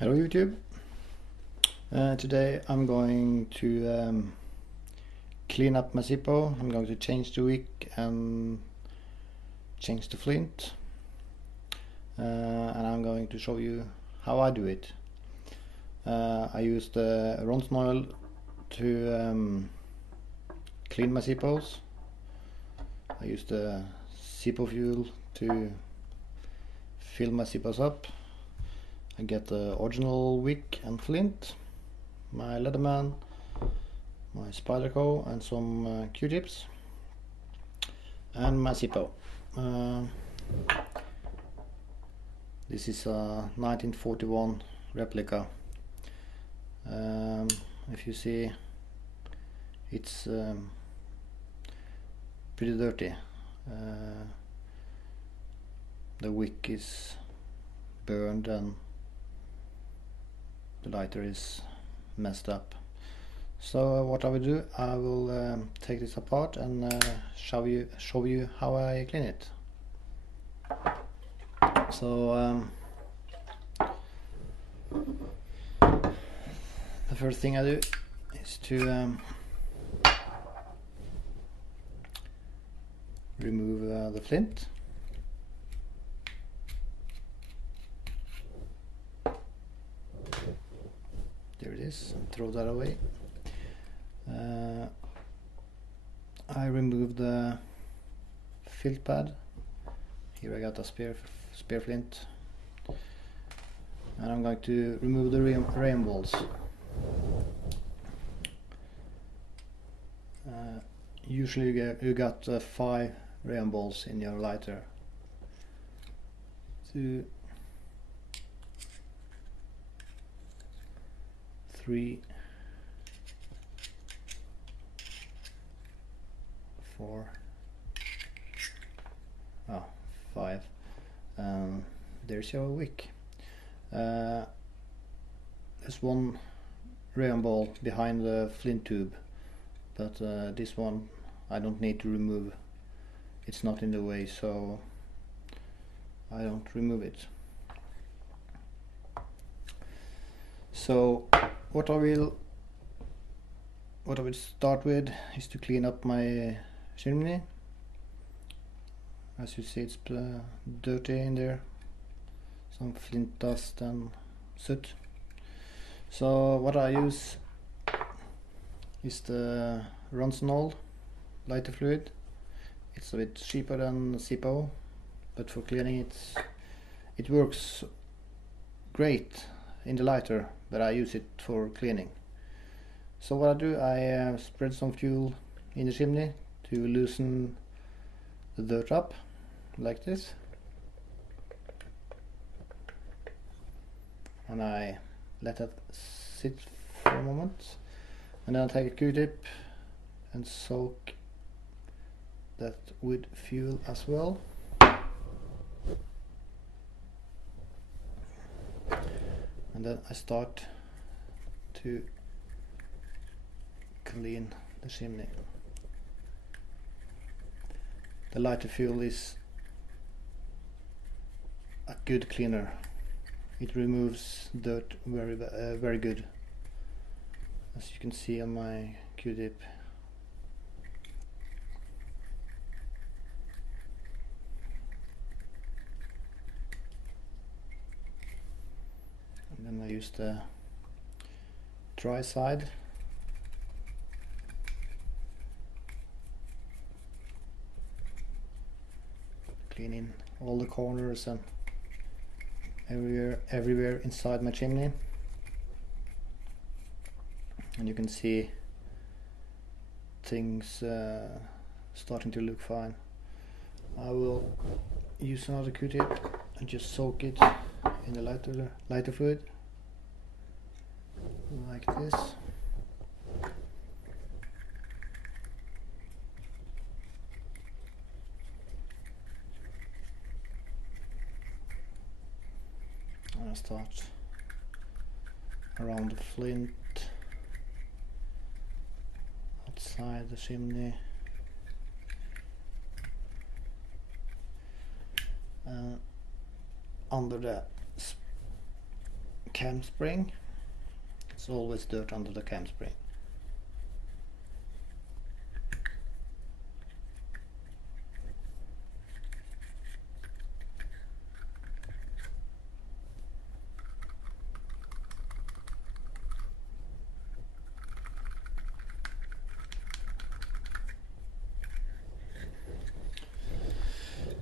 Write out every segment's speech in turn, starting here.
Hello YouTube. Today I'm going to clean up my Zippo. I'm going to change the wick and change the flint, and I'm going to show you how I do it. I use the Ronson oil to clean my Zippos. I use the Zippo fuel to fill my Zippos up. I get the original wick and flint, my Leatherman, my Spyderco and some Q-tips, and my Zippo. This is a 1941 replica. If you see, it's pretty dirty. The wick is burned and the lighter is messed up. So what I will do, I will take this apart and show you how I clean it. So the first thing I do is to remove the flint. There it is, and throw that away. I remove the filt pad. Here I got a spare flint, and I'm going to remove the rain balls. Usually you got 5 rain balls in your lighter. 2, 3, 4, 5. There's your wick. There's one rayon ball behind the flint tube, but this one I don't need to remove. It's not in the way, so I don't remove it. So what I will start with is to clean up my chimney. As you see, it's dirty in there, some flint dust and soot. So what I use is the Ronson oil lighter fluid. It's a bit cheaper than Zippo, but for cleaning it works great in the lighter, but I use it for cleaning. So what I do, I spread some fuel in the chimney to loosen the dirt up, like this, and I let that sit for a moment, and then I take a Q-tip and soak that with fuel as well. And then I start to clean the chimney. The lighter fuel is a good cleaner. It removes dirt very good, as you can see on my Q-tip. And then I use the dry side. Cleaning all the corners and everywhere inside my chimney, and you can see things starting to look fine. I will use another Q-tip and just soak it in the lighter fluid like this. I start around the flint, outside the chimney, under the cam spring. It's always dirt under the cam spring.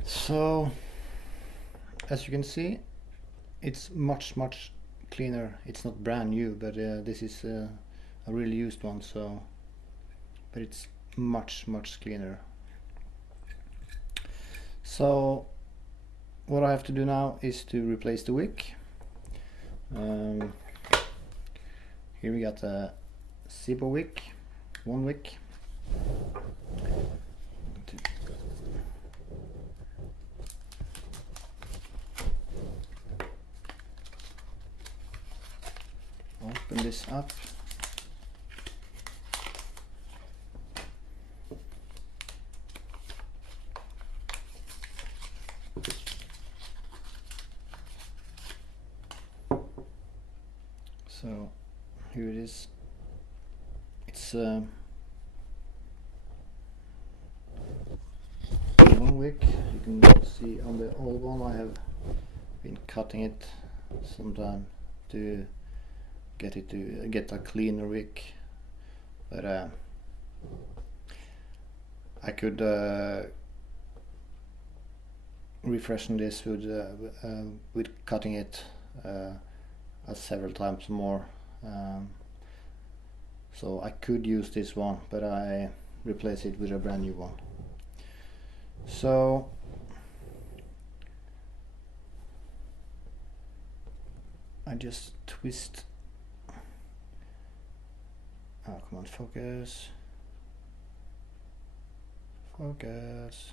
So as you can see, it's much cleaner. It's not brand new, but this is a really used one, so but it's much cleaner. So what I have to do now is to replace the wick. Here we got a Zippo wick, one wick. Open this up. So here it is. It's one wick. You can see on the old one I have been cutting it sometime to get a cleaner wick, but I could refreshen this with cutting it several times more, so I could use this one, but I replace it with a brand new one. So I just twist. Oh, come on, focus. Focus.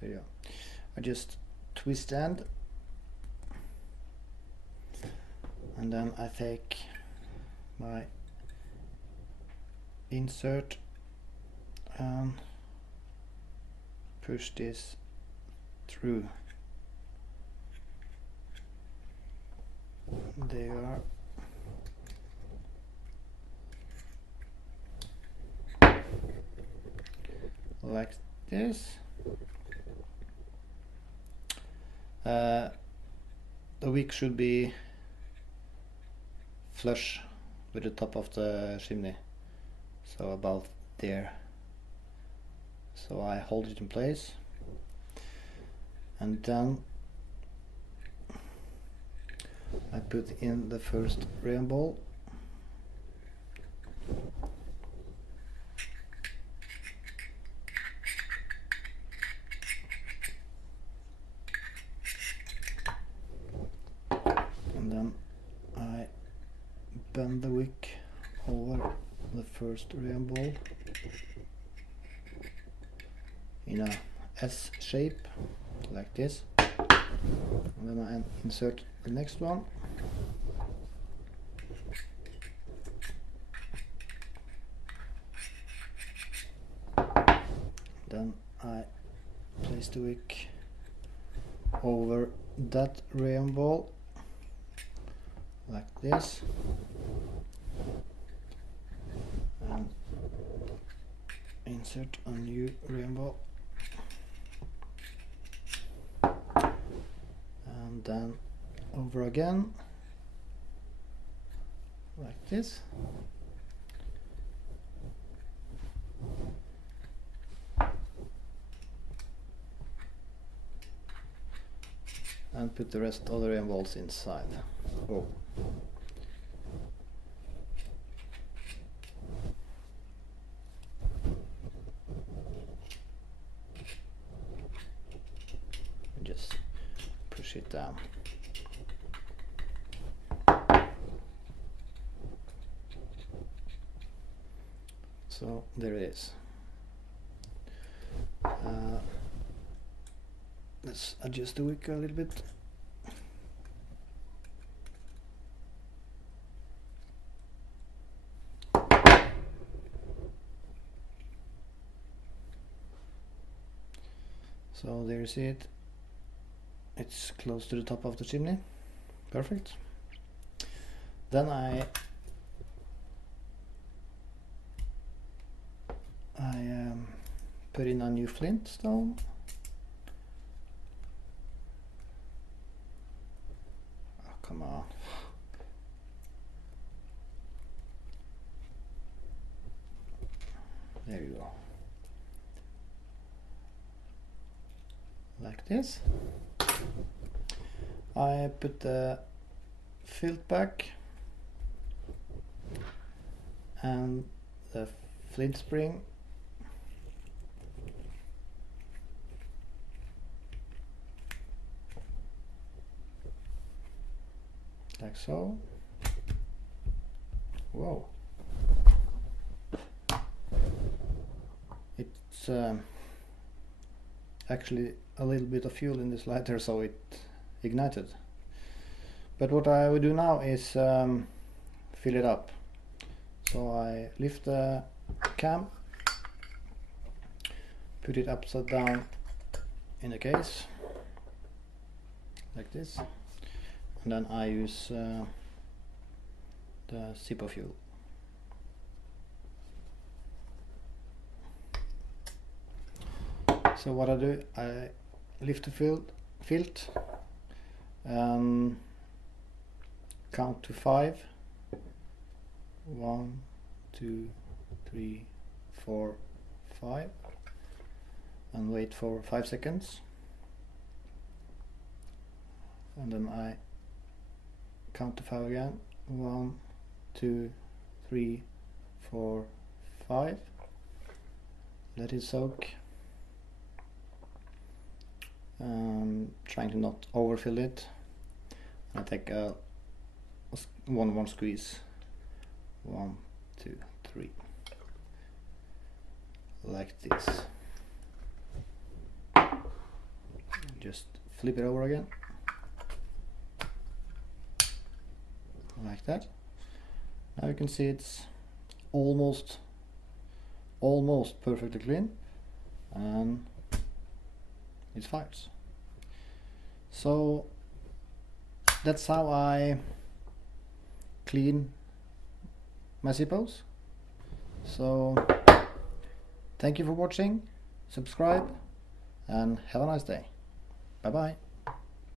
There you go. I just twist end, and then I take my insert and push this through. There you are. Like this. The wick should be flush with the top of the chimney, so about there. So I hold it in place, and then I put in the first rayon ball. And then I bend the wick over the first rayon ball in a S shape, like this. And then I insert the next one. Then I place the wick over that rayon ball, like this, and insert a new rayon ball, and then over again, like this. And put the rest of the rayon balls inside. Oh. Just push it down. So there it is. Let's adjust the wick a little bit. So there you see it. It's close to the top of the chimney. Perfect. Then I put in a new flintstone. Oh, come on. There you go. Like this. I put the flint back and the flint spring. Like so. Whoa. It's actually a little bit of fuel in this lighter, so it ignited. But what I will do now is fill it up. So I lift the cam, put it upside down in the case, like this, and then I use the Zippo fuel. So what I do, I lift the filter and count to 5. 1, 2, 3, 4, 5, and wait for 5 seconds. And then I count to 5 again. 1, 2, 3, 4, 5. Let it soak. Trying to not overfill it. I take a one squeeze. 1, 2, 3. Like this. Just flip it over again. Like that. Now you can see it's almost perfectly clean, and it fires. So that's how I clean my Zippos. So thank you for watching, subscribe, and have a nice day. Bye bye.